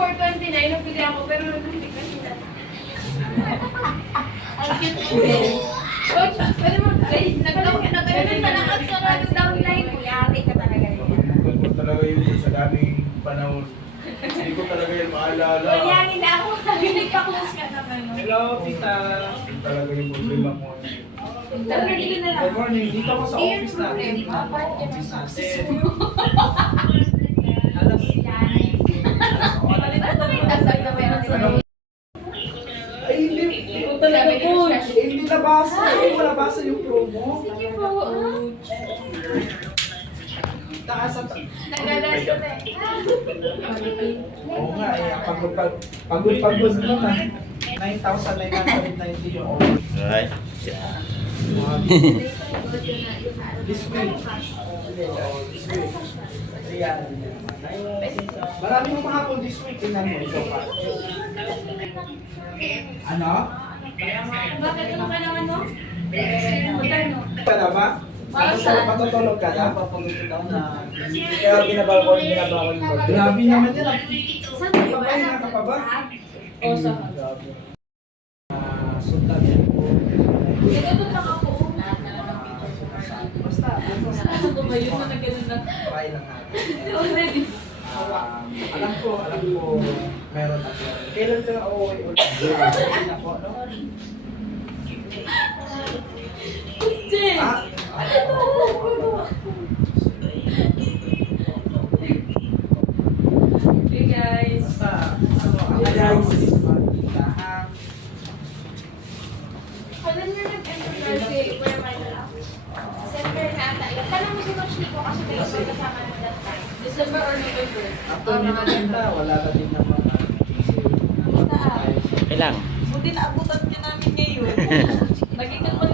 429 nung pili ako, pero hindi kasi na. Ang cute mo. Coach, pwede mo, nagkaroon ka lang at sunod yung downline. Yari ka talaga niya. Tungkol ko talaga yun sa daming panahon. Hindi ko talaga yun maalala. Kunyari na ako. Nagka-close ka naman. Hello, tita. Yun talaga yung problema ko. Hindi na lang. Good morning. Dito ako sa office natin. Office natin. Alas. Ano? Ay, hindi ko talaga po. Hindi nabasa. Hindi ko nabasa yung promo. Sige po. Taas at... Nagdadaan ko na Oo nga eh. Pagod mo na. 9,990 yung office. Alright. This week. This week. Ayan. Marami mo kahapon this week. Tingnan mo. Ikaw pa. Ano? Bakit ano ka naman no? Magkano? Ka na ba? Matutulog ka na? Papagod daw na. Kaya binabawal yung Grabe naman yan. Saan kayo? Papahinga ka pa ba? O, sa Sundan yan po. Ganun lang ako. Basta. Ano ko ba yun? Mga ganun lang. Try lang natin. Already. Alam ko, meron ako. Kailan ka uuwi ulit? Ako, no? Jay! Ah, Hey guys. basta, ang analysis magkita, ha? Alam niyo nag-enter si Kuya Michael ako. Center na ata. Tanong mo si Coach Nico kasi kayo magkasama ng that time. December or November? After ni maganda, wala ka din naman. Basta Kailang. buti naabutan ka namin ngayon. Naging ka